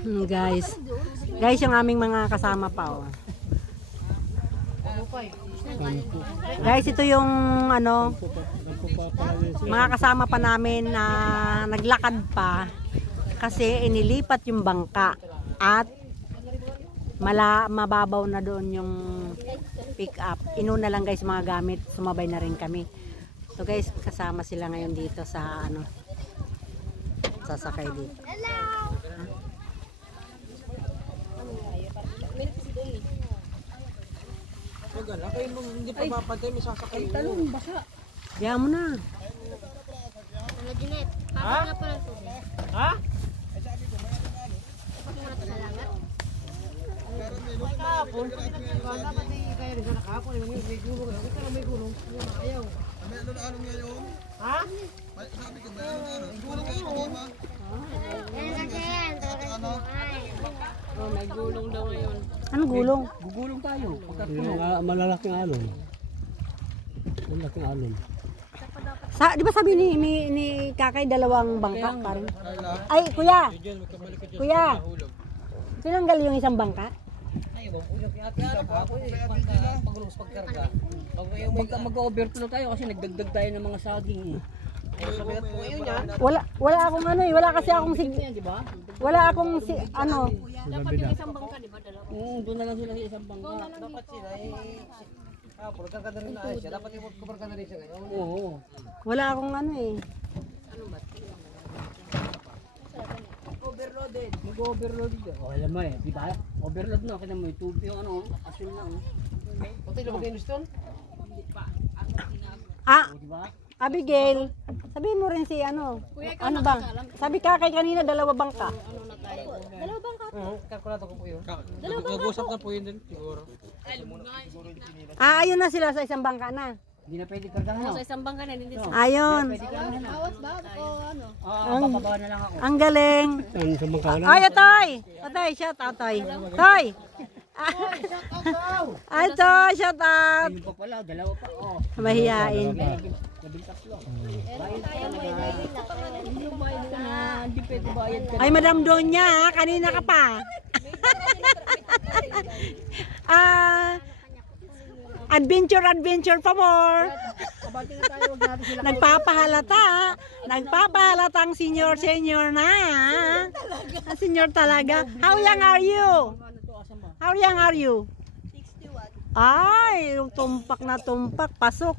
Guys, yung aming mga kasama pa. Oh. Guys, ito yung ano, mga kasama pa namin na naglakad pa kasi inilipat yung bangka at mababaw na doon yung pick up. Inuna lang guys mga gamit, sumabay na rin kami. So guys, kasama sila ngayon dito sa ano, sasakay dito. Ako yung hindi pa mapantay, may sasakay. Talong, basa. Diyan mo na. Ha? Ha? Kahapon, dapat kaya rin sana kahapon, may gulong lang. Ito lang may gulong, ayaw. May ano-ano ngayon? Ha? Sabi ko, may ano-ano? Gulong kayo ko ba? Oh, may gulong daw ngayon. Anong gulong? Gugulong tayo. Malalaking alon. Malalaking alon. Di ba sabi ni Kakay dalawang bangka parang? Ay, kuya. Kuya. Tinanggal yung isang bangka? Ay, pagulong sa pagkarga. Mag-overflow tayo kasi nagdagdag tayo ng mga saging. Wala akong ano eh, wala kasi akong wala akong ano. Dapat yung isang bangka, di ba? Doon na lang sila sa isang bangka. Dapat sila pagkarga na rin na siya. Dapat yung pagkarga na rin siya ngayon. Oo. Wala akong ano eh. Overloaded. Mag-overload ka. O, alam mo eh, di ba? Overload na, kaya mo yung tubig yung ano, asin na. Pati lang mag-inis doon? Di ba? Abigail, sabihin mo rin si ano. Ano ba? Sabi Kakay kanina dalawa bangka. Dalawa bangka. Kalkulato ko po yun. Nag-usap na po yun din, siguro. Ayun na sila sa isang bangka na. Hindi na pwede kargahan. Sa isang bangka na, hindi sa Ayun. bawas ba? O ano? Bababa na lang ako. Ang galing. Sa bangka na. Ay, Toy! Toy, shout out, Toy. Toy! Ay, Toy, shout out. Ayun pa pala, dalawa pa. Oh. Mahihain. Labing tatlo. Bayad ka na. Hindi bayad ka na. Hindi pwede bayad ka na. Ay, Madam Donya, kanina ka pa. Adventure pa more. Kabati na tayo, wag natin sila. Nagpapahalatang senior na. Senior talaga. How young are you? How young are you? 61. Ay, tumpak na tumpak. Pasok.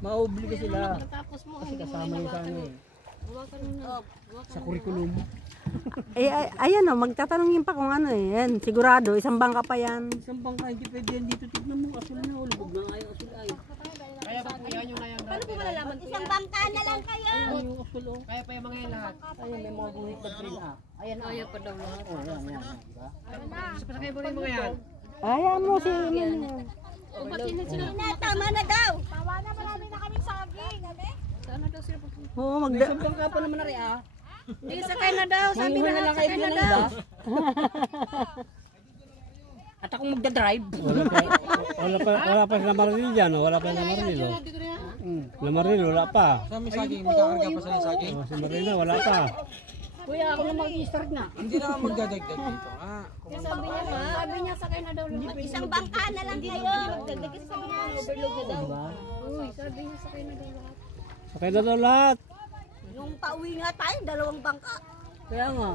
Mauobliga sila. Tapos mo, Kasi hindi mo kasama yung sa ano eh. Sa curriculum. Ayan o, magtatanungin pa kung ano eh. Yan, sigurado, isang bangka pa yan. Isang bangka, hindi pwede yan dito. Tignan mo, asul na. Lubog na nga yung asul ay. Kaya pa po yan yung nayang paano po malalaman? Isang bangka na lang kayo. Yung asul oh. Kaya pa yung mga yan lahat. Ayan, may mga guhit na train ah. Ayan ah. Ayan pa daw lahat. Oh, yan. Diba? Pasakay mo rin mga yan. Ayan mo si Tama na daw. Tawa na, marami na kaming saging. Saan na daw sila pupunta? Oo, May isang bangka pa naman na rin ah. Hindi, sakay na daw. Sabi na lang, sakay na daw. At akong magdadrive. Wala pa sa Marinil dyan, wala pa sa Marinil. Na Marinil, wala pa. Sa may saging, may kakarga pa sa saging. Sa Marinil, wala pa. Kuya, ako na mag-i-start na. Hindi na magdadagdag dito. Sabi niya, sakay na daw. Isang bangka na lang kayo. Magdagdag kasi sabi niya, overload na daw. Uy, sabi niya, sakay na daw lahat. Sakay na daw lahat. Yung pauwi nga tayo, dalawang bangka. Kaya nga.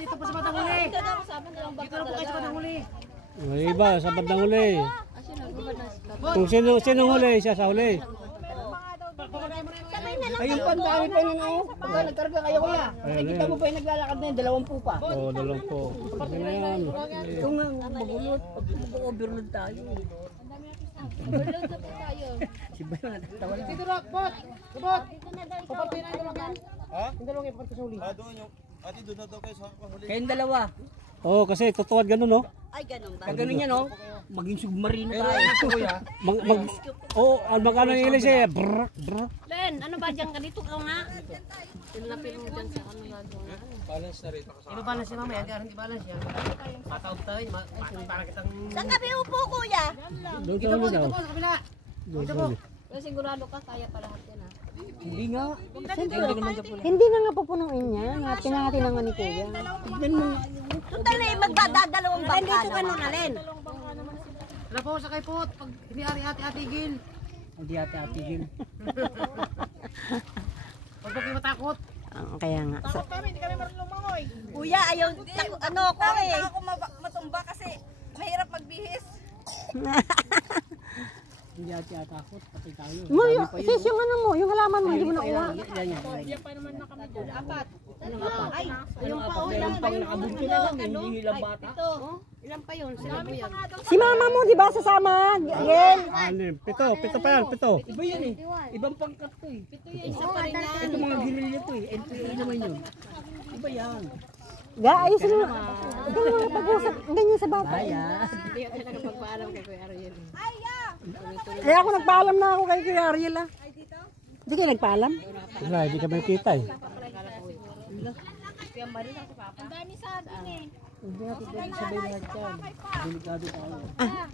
Dito pa sa batang huli. Dito daw, sabi dalawang bangka. Dito na po kayo sa batang huli. May iba, sa bandang huli. Kung sino huli, siya sa huli. Sabay na lang. Ayun pa, ang dami pa nun oh. Pagka nagkarga kayo kuya. Nakikita mo pa yung naglalakad na yun, 20 pa. Oo, dalawang po. Kasi na yan. Ito nga, magulot. Pag mag-overload tayo. Overload na po tayo. Si Bayo natatawa lang. Dito na, bot! Bot! Dito na daw ikaw. Papatay na yung mga. Ha? Yung dalawang ipapatay sa huli. Doon yung, ati doon na daw kayo sa huli. Kayong dalawa. Oo, kasi tutuwad ganun, no? Ay, ganun ba? Pag ganun yan oh, maging submarino tayo. Ito kuya. Magkano yung ilis eh? Brr. Len, ano ba dyan ka dito ka nga? Tinapin mo dyan sa ano gagawin. Balance na rito. Iba-balance yan mamaya, hindi balance yan. Matawag tayo, para kitang... Saan ka upo, kuya? Doon sa huli daw. Sa kabila! Doon sa huli. Pero sigurado ka, kaya pa lahat yan ha. Hindi nga. Hindi na nga pupunuin niya. Nga pinangati naman ni Kuya. Total eh, magdadalawang bangka. Dito ka nun, Alin. Wala po, sakay po. Pag hindi ati-atigil. Hindi ati-atigil. Huwag po kayo matakot. Kaya nga. Kuya, ayaw, ano ko eh. Ako matumba kasi mahirap magbihis. Hindi ati-atakot. Pati tayo. Sis, yung ano mo, yung halaman mo, hindi mo nakuha. Yan. Apat. Ay, Yung pa, Ilang pang nakabunto na lang. Hindi hilang bata. ito. Ilan pa yun? Sila po yan. Si mama mo, di ba, sasama? Yan. Pito pa yan, pito. Iba yan eh. Ibang pangkat to eh. Isa pa rin yan. Ito mga girilya to eh. NPA naman yun. Iba yan. Ga, ayusin mo. Ikaw na mga pag-usap. Ganyan sa bata. Hindi ako nakapagpaalam kay Kuya Ariel. Kaya ako nagpaalam na ako kay Kuya Ariel ah. Hindi kayo nagpaalam? Wala, hindi kami kita eh. Ang dami sa atin eh.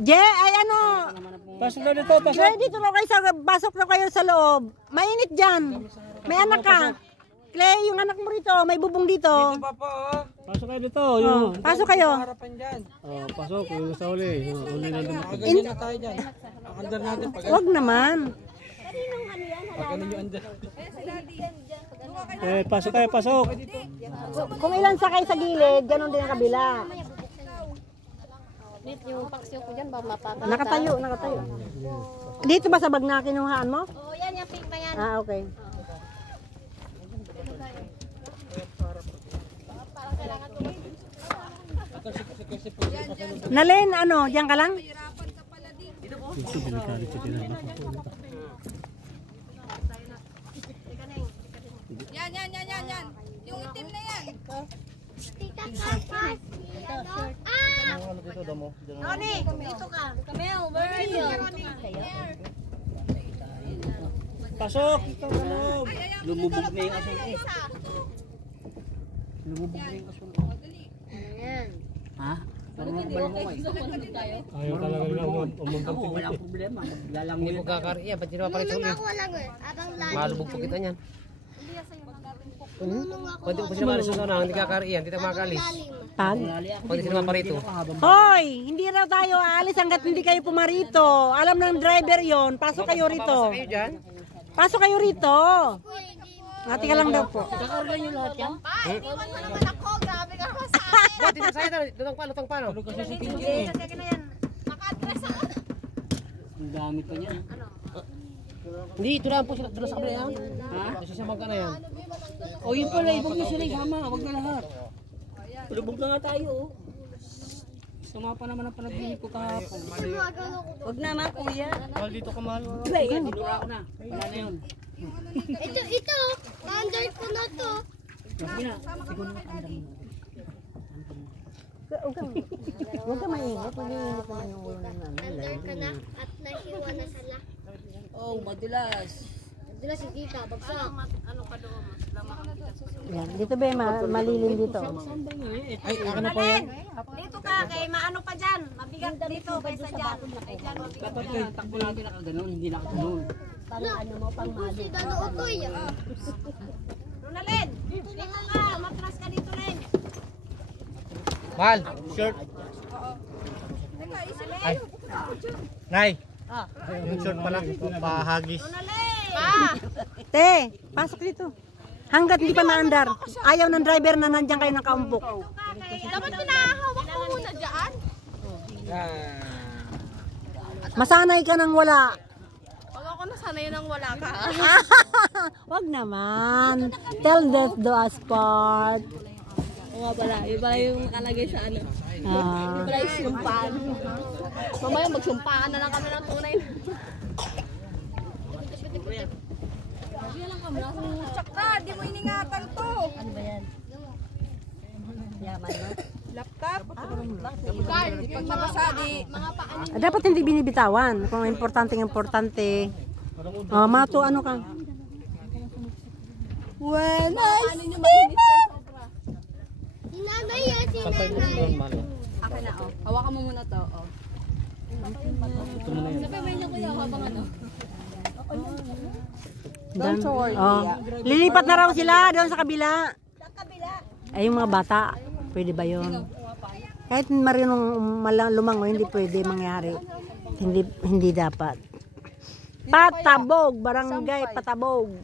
Je, ay ano? Pasok na dito, pasok. Clay, dito na kayo sa, basok na kayo sa loob. Mainit dyan. May anak ka. Clay, yung anak mo rito, may bubong dito. Pasok kayo dito. Oh, pasok kayo. Oh, pasok. Yung nasa uli. Yung uli na dumating. Ganyan na tayo dyan. Ang under natin. Wag naman. Pasok kayo, pasok. Kung ilan sakay sa gilid, ganun din ang kabila. Yung paksyo ko dyan, ba mapapalata? Nakatayo. Dito ba sa bag na kinuhaan mo? Oo, yan, yung pink pa yan. Ah, okay. Nalin, ano, diyan ka lang? Dito, delikado ito tinanong ko. Yan. Yung itim na yan. Ronnie, dito ka. Camille, where are you? Pasok! Lumubog na yung asun eh. Lumubog na yung asun. Ayan. Ha? Ayaw talaga nila umambang Ako, walang problema. Lalangoy. Hindi mo kakariya. Ba't sino mapalit sa uli? Malubog pa kita niyan. Pwede po sila malis sa hindi kakariya. Hindi tayo makakalis. Pag? Pwede sila maparito. Hoy, hindi raw tayo aalis hanggat hindi kayo pumarito. Alam ng driver yon. Pasok kayo rito. Kayo dyan? Pasok kayo rito. Ngati ka lang daw po. Kakarga nyo lahat yan? Iwan mo naman ako. Grabe ka naman sa Pwede na sa'yo. Lutang paano? Kasi si Kinji eh. Naka-address ako. Ang dami pa niyan. Hindi, ito lang po sila. Doon sa kabila yan. Ha? Nasisamang ka na yan. O yun pala, ibang nyo sila isama. Huwag na lahat. Lubog na nga tayo oh. Sama pa naman ang panaginip ko kahapon. Huwag naman, kuya. Mahal dito ka mahal. Dinura ko na. Wala na yun. Ito. Standard ko na to. Sabi na. Siguro na tanda mo. Huwag ka mainit. Mag-iinit naman yung ulo ng ano. Standard ka na at nahiwa na sala. Oh, madulas. Dila si Tita, bagsak. Yan. Dito ba malilim dito? Ay, ako na po yan. Dito ka, kay maano pa dyan. Mabigat dito kaysa dyan. Kay dyan, mabigat Dapat dyan. kayo, takbo natin nakaganon, hindi nakaganon. Si Dano Otoy. Ronalyn, dito ka. Matras ka dito, Len. Mahal, shirt. Ay. Nay. Yung shirt pala. Pahagis. Te, pasok dito. Hanggat hindi pa naandar. Ayaw ng driver na nandiyan kayo nakaumpok. Dapat pinahawak mo muna dyan. Masanay ka nang wala. Wala ko na sana yun ang wala ka. Wag naman. Tell death do us part. Oo nga pala, iba yung nakalagay sa ano. Ah. Iba yung sumpaan. Mamaya magsumpaan na lang kami ng tunay. Tsaka, di mo iningatan to. Ano ba yan? Yaman mo? Laptop. Card, pag nabasadi. Mga paan. Dapat hindi binibitawan. Kung importante. Mato, ano ka? When I Sinabay yan, sinabay. Akin na, oh. Hawakan mo muna to, oh. Sabay niya kuya habang ano. Don't worry. Lilipat na raw sila doon sa kabila. Ay, yung mga bata, pwede ba yun? Kahit marunong lumangoy, hindi pwede mangyari. Hindi dapat. Patabog, barangay Patabog.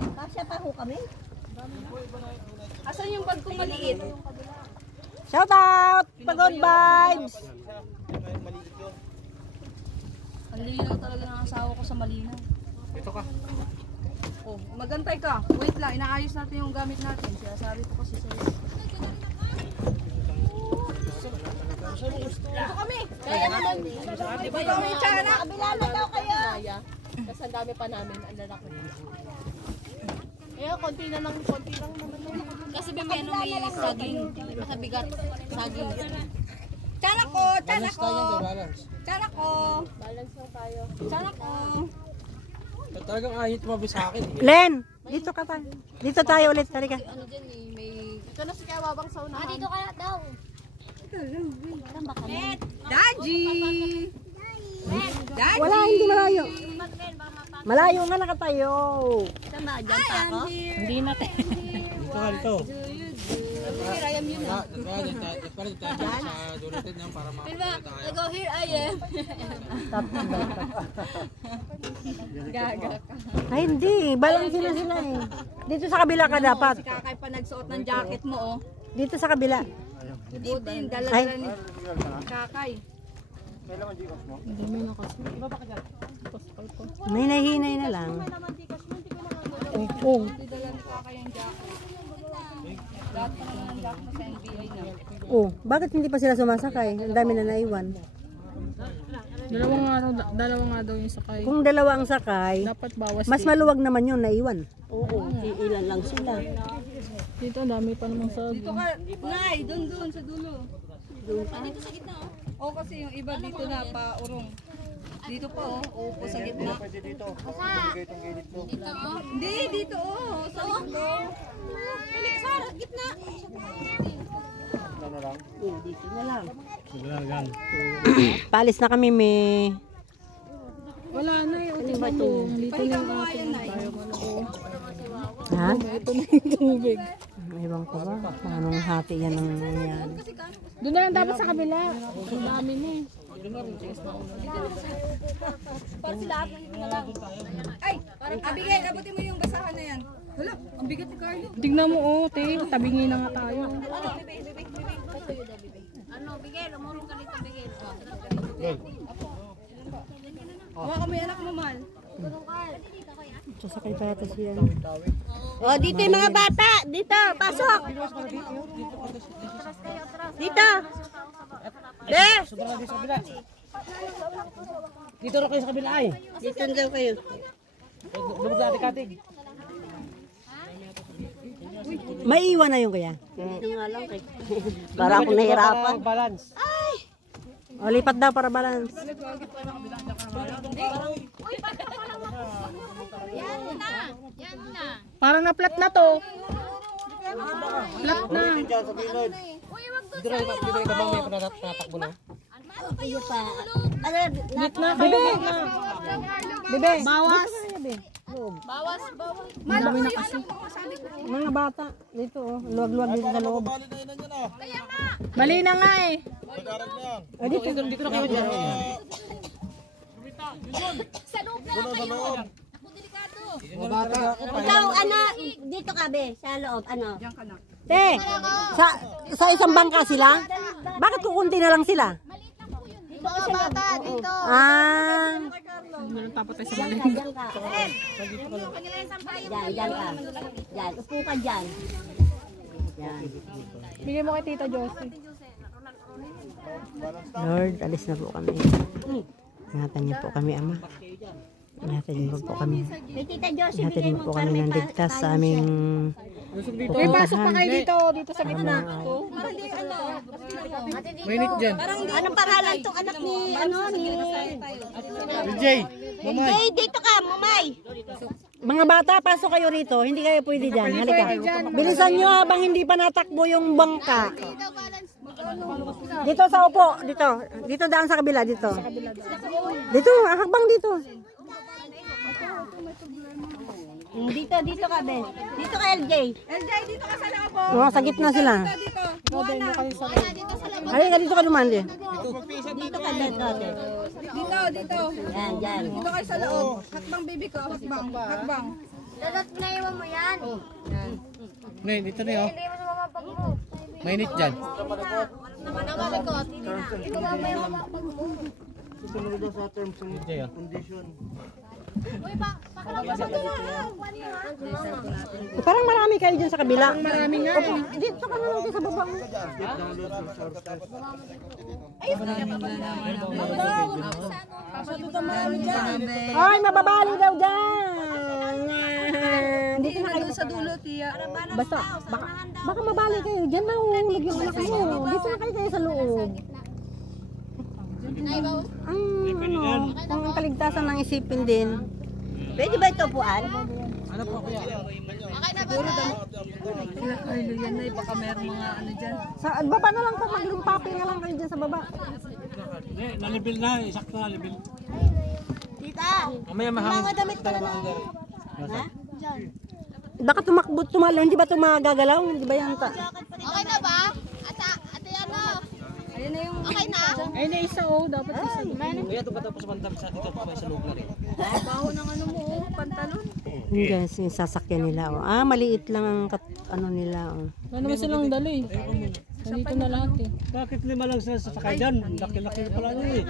Kasya pa ho kami. Asan yung bag kong maliit? Shout out! Pagod vibes! Ang linaw talaga ng asawa ko sa malinaw. Ito ka. Oh, magantay ka. Wait lang, inaayos natin yung gamit natin. Sinasabi ko kasi sa'yo. Ito kami. Kaya naman. Ito kami, tsara. Kabila na daw kayo. Kasi ang dami pa namin, ang lalaki. Konti lang naman. Kasi bimeno may saging. Sa bigat. Saging. Tsara ko. Tsara ko. Tsara ko. Balance lang tayo. Tsara ko. Talagang ahit mo sa akin. Len, dito ka pa. Dito tayo ulit. Halika. Ano dyan eh, may... Ito na si Kaya Wabang sa unahan. Dito kaya daw. Daddy! Daddy! Wala, hindi malayo. Malayo nga nakatayo. Tama, dyan pa ako. Hindi natin. Dito ka dito. Here, I am you now. Palit tayo sa dulitin niyan para makakita tayo. I go here, I am. Gaga ka. Ay, hindi. Balance na sila eh. Dito sa kabila ka dapat. Si Kakay pa nagsuot ng jacket mo, oh. Dito sa kabila. Dito yung Ay. dala-dala ni Kakay. May nahinay na lang. Dito dala ni Kakay yung jacket. Lahat pa naman ng jacket sa NBI na. Oh, bakit hindi pa sila sumasakay? Ang dami na naiwan. Dalawa nga daw yung sakay. Kung dalawa ang sakay, Dapat bawas. mas maluwag naman yun naiwan. Oo, ilan lang sila. Dito, dami pa naman sa... Dito ka, Nay, doon sa dulo. Dito sa gitna, oh. Oo, kasi yung iba dito na pa urong. Dito pa, oh. Upo sa gitna. Dito, oh. Hindi, dito, oh. Sa dulo. Balik sa gitna. Dito na lang. Paalis na kami, may... Wala na eh. Ito ba ito? Dito na yung Ayan, Nay. Ha? ito na yung tubig. Ewan ko ba? Paano hati yan ng yan? Doon na lang dapat sa kabila. Ang dami na eh. Ay, Abigail, abutin mo yung basahan na yan. Wala, ang bigat ni Carlo. Tignan mo oh, te. Tabingi na nga tayo. Ano, Bigel, umurong ka dito, Bigel. Huwag kami anak mo, Mal. Sasakay pa yata siya. Oh, dito yung mga bata. Dito, pasok. Dito. Dito na kayo sa kabila ay. Dito daw kayo. Lumag na ating-ating. May iwan na yung kaya. Dito nga lang kay. Para ako nahirapan. Balance. O, lipat daw para balance. Parang na-flat na to. Flat na. Diyan sa bilod. Dito na yung babang may panatakbo na. Kayo pa. Ano, Gitna kayo. Gitna. Bebe. Bawas. Mal, ako yung anak mo, sabi ko. Mga bata, dito oh. Luwag-luwag dito sa loob. Mali na nga eh. Dito na kayo dyan. ikaw, ano, dito ka be, sa loob, ano? Te, sa isang bangka sila? Bakit kukunti na lang sila? Dito ka sa bata, dito. Ah, Tapos tayo sa Diyan balik. ka, diyan ka. Diyan, upo ka diyan. Diyan. Bigay mo kay Tita Josie. Lord, alis na po kami. Ingatan niyo po kami, Ama. Ingatan niyo po kami. Kay Tita Josie, Ingatan bigay niyo mo po para kami may ng ligtas sa aming May pasok pa kayo dito. Dito sa gitna. Mainit dyan. Anong pangalan tong anak ni, ano, ni... DJ. Hey, dito ka, Mamay. Mga bata, pasok kayo rito. Hindi kayo pwede dyan. Halika. Bilisan nyo habang hindi pa natakbo yung bangka. Dito sa upo. Dito. Dito daan sa kabila. Dito. Dito. Habang dito. Dito ka, Ben. Dito ka, LJ. LJ, dito ka sa labo. Oh, sa gitna sila. Dito. Ay, dito ka lumandi. Dito ka, Ben. Dito. Yan, dyan. Dito kayo sa loob. Hakbang, baby ko. Hakbang. Dadat, pinaiwan mo yan. Ngayon, dito na yun. Hindi mo sa mamapag mo. Mainit dyan. Naman ko, ibaba mo yung mamapag mo. Susunod daw sa terms and condition. Uy, pakalabas sa dito. Parang marami kayo dyan sa kabila. Marami nga. Dito ka na lang sa baba. Ay, mababali daw dyan. Dito na kayo Sa dulo, tiya. Basta, baka mabali kayo dyan. Mahulog yung anak mo. Dito na kayo sa loob. Ang kaligtasan ng isipin din. Pwede ba ito puan? Ay, yan na. Baka meron mga ano dyan. Sa baba na lang po, maglumpapi na lang kayo dyan sa baba. Nalibil na, isakto na libil. Tita, mga damit pala na. Ha? Baka tumalon, hindi ba ito magagalaw? Hindi ba yan ta? Okay na ba? Ate ano? Ayan na yung... Okay na? Ayun na isa, oh. Dapat isa. Kaya ito patapos bandam sa dito pa sa loob na rin. Baho ng ano mo, oh. Pantalon. Yung guys, yung sasakyan nila. Oh. Ah, maliit lang ang ano nila. Oh. Wala naman silang dalo eh. Nandito na lahat eh. Bakit lima lang sa sasakay dyan? Laki-laki pala nun eh.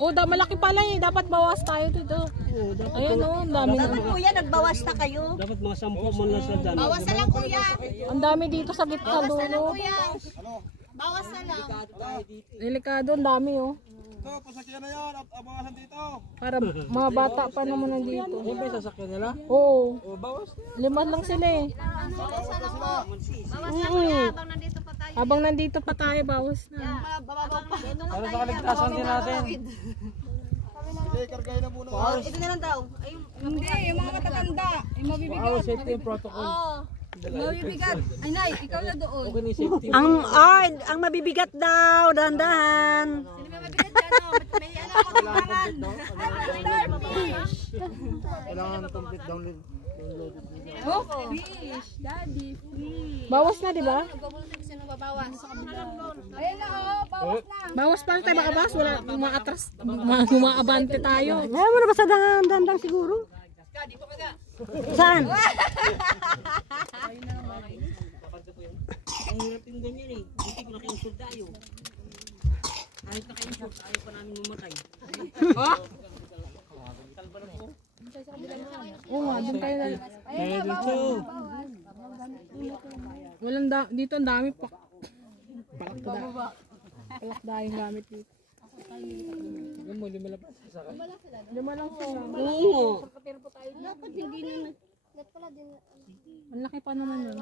Oh, malaki pala eh. Dapat bawas tayo dito. Ayan oh, ang dami Dapat na. kuya, nagbawas na kayo. Dapat mga 10 man lang sila dyan. Bawas na lang kuya. Ang dami dito sa gitna dulo. Kuya. Bawas na lang. Delikado, ang dami oh. Ito, pasakyan na yan. Abangasan dito. Para mga bata pa naman nandito. Yan ba yung sasakyan nila? Oo. Bawas. 5 lang sila eh. Bawas na kuya, habang nandito pa tayo. Habang nandito pa tayo, bawas na. Bababaw pa. Para sa kaligtasan din natin. Sige, kargahin na muna. Ito na lang daw. Hindi, yung mga matatanda. Yung mabibigat. Safety and protocol. Mabibigat. Ay, Nay, ikaw na doon. Okay ni safety. Ang mabibigat daw, dahan-dahan. Sino may mabigat dyan? May ano ako tumbaran. Kailangan complete download. Oh, fish. Daddy, fish. Bawas na, di ba? Sino babawas? Ayan na, oh. Bawas na. Bawas pa lang tayo, baka bawas. Wala, umaatras, umaabante tayo. Ayaw mo na ba sa dahan-dahan siguro? Saan? Ang hirap yung ganyan eh. Hindi ko naka-insult tayo. Kahit naka-insult, ayaw pa namin mamatay. Oo nga, doon tayo na. Dito ang dami pa. Palakda yung gamit dito. Lima lang sila. Oo. Dapat hindi na Ang laki pa naman yun.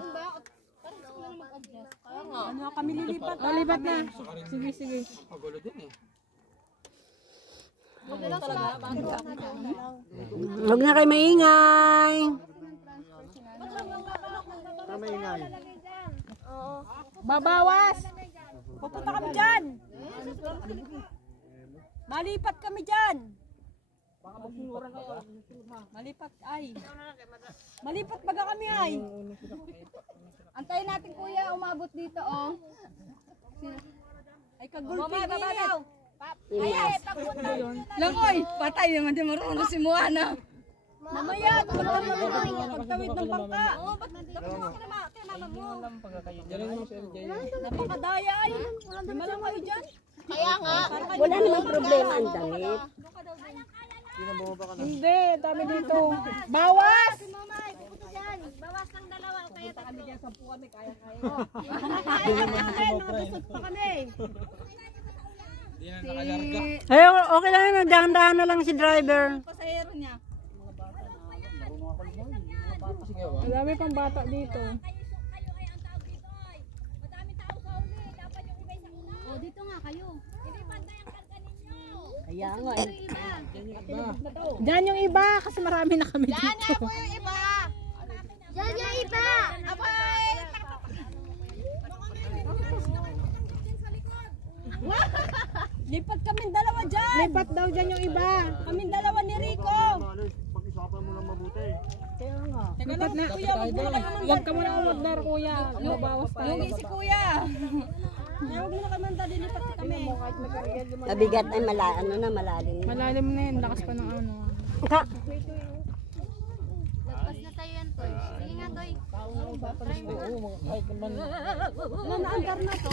Ano, kami lilipat. Oh, lipat na. Sige, sige. Magulo din eh. Huwag na kayo maingay. Babawas! Pupunta kami dyan. Malipat kami dyan. Malipat ay. Malipat baga kami ay. Antayin natin kuya, umabot dito oh. Ay kagulpi daw. Ay, pagpunta. Langoy, patay naman di marunong si Moana. Mamaya, pagtawid ng bangka. Oo, kinamama mo. Napakadaya ay. Di malang kayo dyan. Kaya nga. Wala namang problema ang damit. Hindi, dami dito. Bawas! Bawas ng dalawa. Kaya Kami dyan, 10 kami, kaya-kaya. nakabusot pa kami. Ay, okay lang yun. Dahan-dahan na lang si driver. Pasahero niya. Ang dami pang bata dito. O, dito nga kayo. Kaya nga eh. Diyan yung iba kasi marami na kami dito. Yan yung iba. Yan yung iba. Abay. Lipat kami dalawa dyan. Lipat daw dyan yung iba. Kami dalawa ni Rico. Pag-isapan mo Lipat na. Huwag ka muna umagdar, kuya. Mabawas tayo. Lugi si kuya. Mabigat ay malalim. Malalim na yun. Lakas pa ng ano. Lagpas na tayo yan, Toy. Sige nga, Toy. Try mo na. Naandar na to.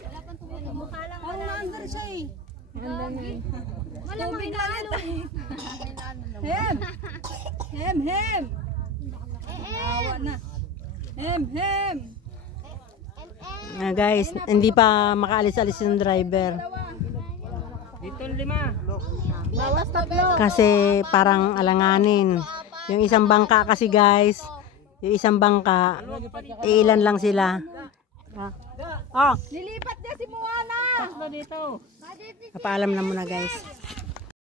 Wala pang tumulong. Mukha lang. Parang naandar siya eh. Wala mang inaano. Hem! Hem, hem! Awa na. Hem, hem! Guys, hindi pa makaalis-alis yung driver. Dito 5. Kasi parang alanganin. Yung isang bangka kasi guys, yung isang bangka, ilan lang sila. Oh, Nilipat niya si Moana! Dito. napaalam na muna guys.